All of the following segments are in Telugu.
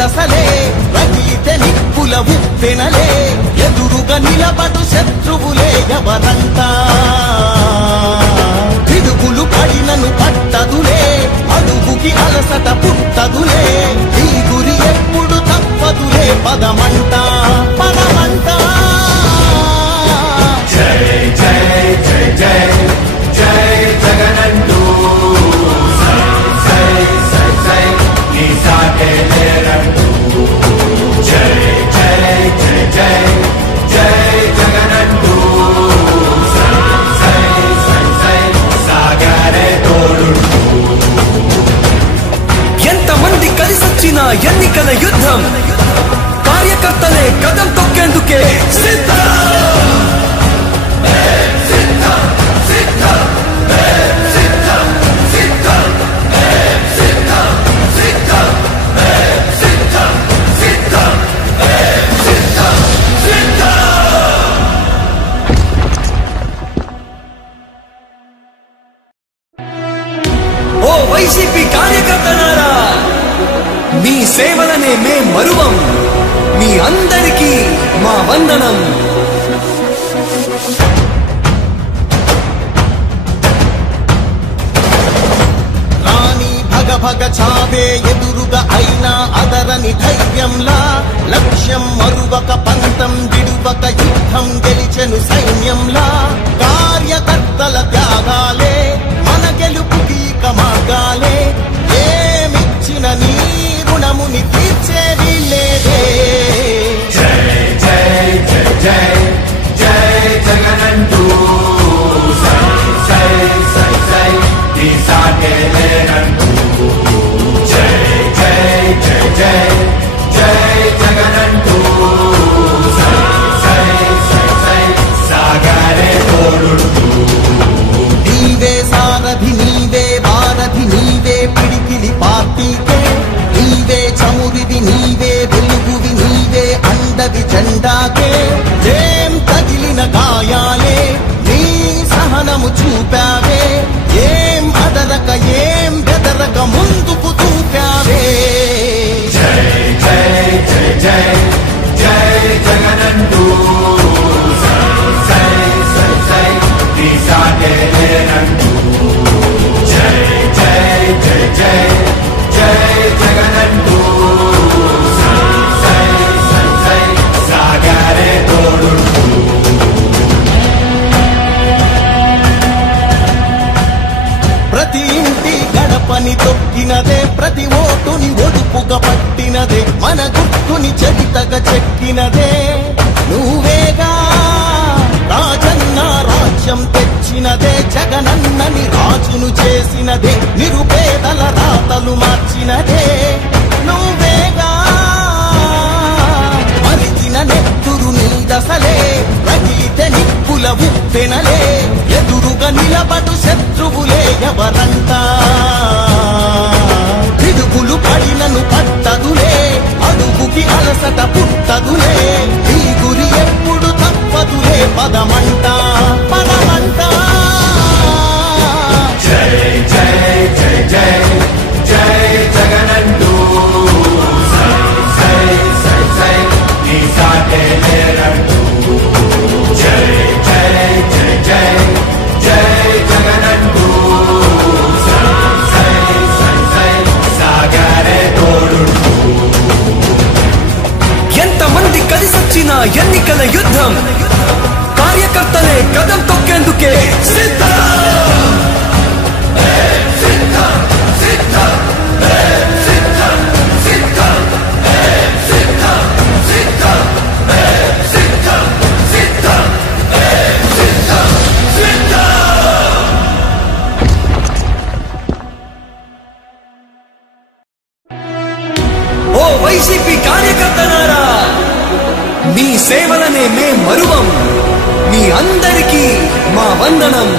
దశలే రగిలితే నిప్పుల ఉప్పెనలే ఎదురుగా నిలబడు శత్రువులే ఎవరంతా పిడుగులు పడినను పట్టదులే అడుగుకి అలసట పుట్టదులే ఈ గురి ఎప్పుడు తప్పదులే పదమంట పదమంట జై జై జై జై జై జగనంటూ సై సై సై నీ సాటే లేరంటూ జై జై జై జై జై జగనంటూ సై సై సై సై సాగరే తోడుంటూ ఎంతమంది కలిసొచ్చిన ఎన్నికల యుద్ధం కార్యకర్తలే కదం తొక్కేందుకే సిద్ధం ఓ వైసీపీ కార్యకర్తలారా మీ సేవలనే మే మరువం మీ అందరికీ మా వందనం రాణి భగ భగ చావే ఎదురుగా అయినా అదరని ధైర్యంలా లక్ష్యం మరువక పంతం విడువక యుద్ధం గెలిచెను సైన్యంలా కార్యకర్తల త్యాగాలే మన గెలుపుకి మార్గాలే ఏమిచ్చిన నీ రుణముని తీర్చేది లేదే జై జై జై జై జై జగనంటూ సై సై సై సై నీ సాటే లేరంటూ జై జై జై జై జై జగనంటూ సై సై సై సై సాగరే తోడుంటూ నీవే సారథి నీవే వారధి నీవే పిడికిలి పార్టీకే నీవే చమురివి నీవే వెలుగువి నీవే అండవి జెండాకే ఏం తగిలిన గాయాలే నీ సహనము చూపావే ఏం అదరక ఏం బెదరక ముందుకు చూపావే జై జై జై జై జై జగనంటూ సై సై సై సై నీ సాటే లేరంటూ జై జై జై జై జై జగనంటూ సై సై సై సై సాగరే తోడుంటూ ప్రతి ఇంటి గడపని తొక్కినదే ప్రతి ఓటుని ఒడుపుగా పట్టినదే మన గుర్తుని చరితగా చెక్కినదే నువ్వేగా రాజన్న రాజ్యం తెచ్చినదే జగనన్నని రాజును చేసినదే నిరుపేదల రాతలు మార్చినదే నువ్వేగా మరిచిన నెత్తురు నీ దశలే రగిలితే నిప్పుల ఉప్పెనలే ఎదురుగా నిలబడు శత్రువులే ఎవరంతా పిడుగులు పడినను పట్టదులే అడుగుకి అలసట పుట్టదులే ఈ గురి ఎప్పుడు తప్పదులే పదమంట పదమంట జై జై జై జై జై జగనంటూ సై సై సై సై నీ సాటే లేరంటూ జై జై జై జై జై జగనంటూ సై సై సై సై సాగరే తోడుంటూ ఎంతమంది కలిసొచ్చిన ఎన్నికల యుద్ధం కార్యకర్తలే కదం తొక్కేందుకే సిద్ధం ఓ వైసీపీ కార్యకర్తలారా మీ సేవలనే మే మరువం మీ అందరికీ మా వందనం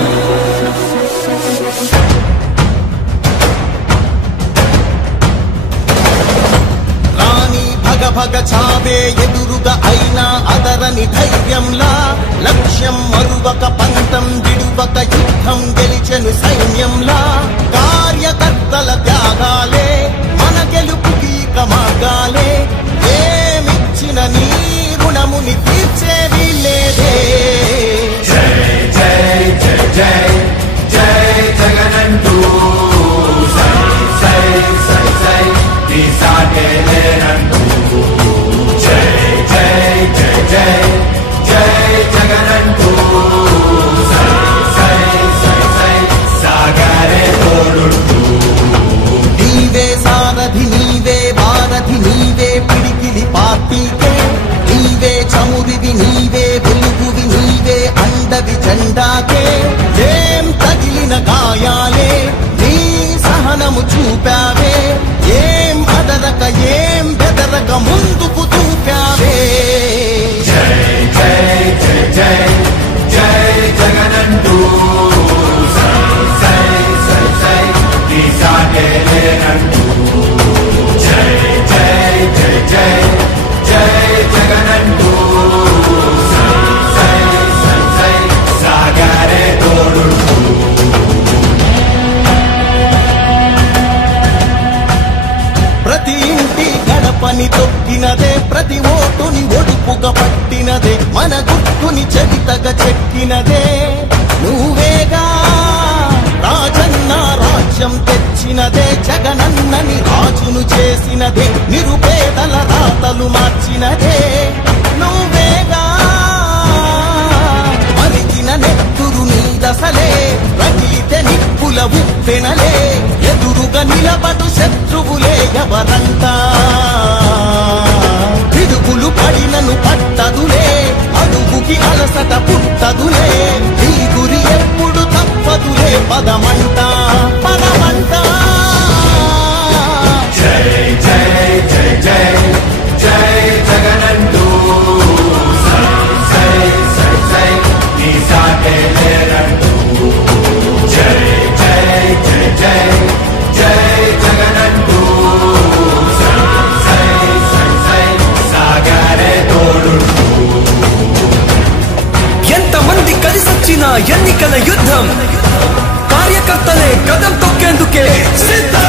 రాణి భగ భగ చావే ఎదురుగా అయినా అదరని ధైర్యంలా లక్ష్యం మరువక పంతం విడువక యుద్ధం గెలిచెను సైన్యంలా కార్యకర్తల త్యాగాలే మన గెలుపుకి మార్గాలే అడవి జెండాకే ఏం తగిలిన గాయాలే నీ సహనము చూపావే ఏం అదరక ఏం బెదరక ముందుకు చూపావే జై జై జై జై జై జగనంటూ సై సై సై సై నీ సాటే లేనంటూ జై జై జై జై జై జగనంటూ సై సై సై సై సాగరే తోడుంటూ ప్రతి ఇంటి గడపని తొక్కినదే ప్రతి ఓటుని ఒడుపుగా పట్టినదే మన గుట్టుని చరితగా చెక్కినదే నువ్వేగా రాజన్న రాజ్యం తెచ్చినదే జగనన్నని రాజును చేసినదే నిరుపేదల రాతలు మార్చినదే నువ్వేగా మరిగిన నెత్తురు నీ దశలే రగిలితే నిప్పుల ఉప్పెనలే ఎదురుగా నిలబడు శత్రువులే ఎవరంట పిడుగులు పడినను పట్టదులే అడుగుకి అలసట పుట్టదులే ఈ గురి ఎప్పుడు తప్పదులే పదమంట పదమంట జై జై జై జై జై జగనంటూ సై సై సై సై నీ సాటే లేరంటూ జై జై జై జై జై జగనంటూ సై సై సై సై సాగరే తోడుంటూ ఎంతమంది కలిసొచ్చిన ఎన్నికల యుద్ధం కార్యకర్తలే కదం తొక్కేందుకే సిద్ధం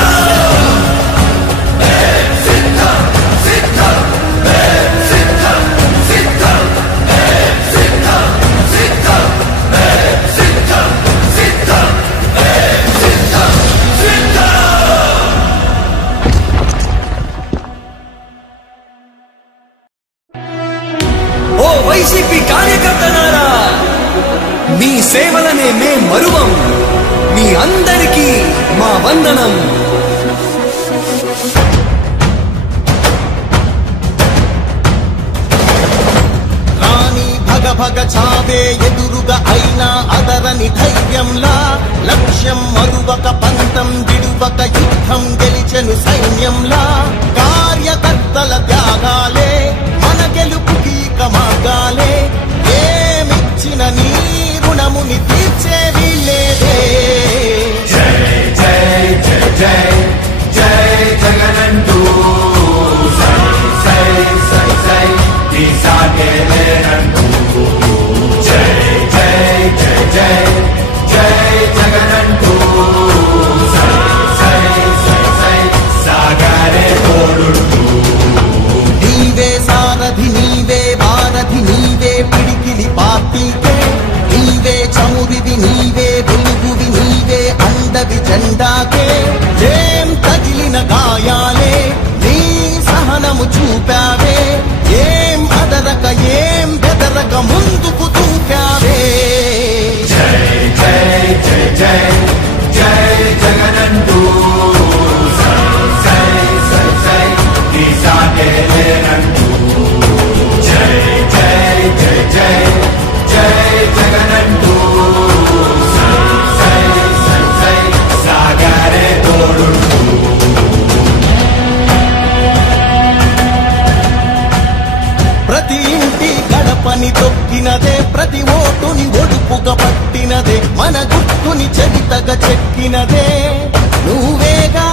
ఓ వైసీపీ కార్యకర్తలారా మీ సేవలనే మే మరువం మీ అందరికీ మా వందనం రాణి భగ భగ చావే ఎదురుగా అయినా అదరని ధైర్యంలా లక్ష్యం మరువక పంతం విడువక యుద్ధం గెలిచెను సైన్యంలా కార్యకర్తల త్యాగాలే మన గెలుపుకి మార్గాలే ఏమిచ్చిన నీ రుణముని తీర్చేవి లేదే జై జై జై జై జై జగనంటూ సై సై సై సై నీ సాటే లేనంటూ జై జై జై జై జై జగనంటూ సై సై సై సై సాగరే తోడుంటూ నీవే సారథి నీవే వారధి నీవే పిడికిలి పార్టీకే నీవే చమురివి నీవే వెలుగువి నీవే అండవి జెండాకే ఏం తగిలిన గాయాలే నీ సహనము చూపావే ఏం అదరక ఏం బెదరక ముందుకు చూపావే జై జై జై జై జై జగనంటూ సై సై సై సై నీ సాటే లేనంటూ జై జై జై జై జై జగనంటూ సై సై సై సై సాగరే తోడుంటూ ప్రతి ఇంటి గడపని తొక్కినదే ప్రతి ఓటుని ఒడుపుగా పట్టినదే మన గుట్టుని చరితగా చెక్కినదే నువ్వేగా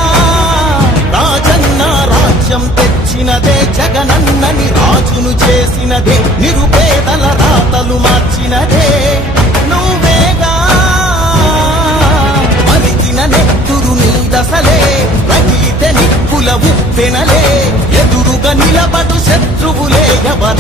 రాజన్న రాజ్యం తెచ్చినదే జగనన్నని రాజును చేసినదే నిరుపేదల రాతలు మార్చినదే నువ్వేగా మరిగిన నెత్తురు నీ దశలే రగిలితే నిప్పుల ఉప్పెనలే ఎదురుగా నిలబడు శత్రువులే ఎవర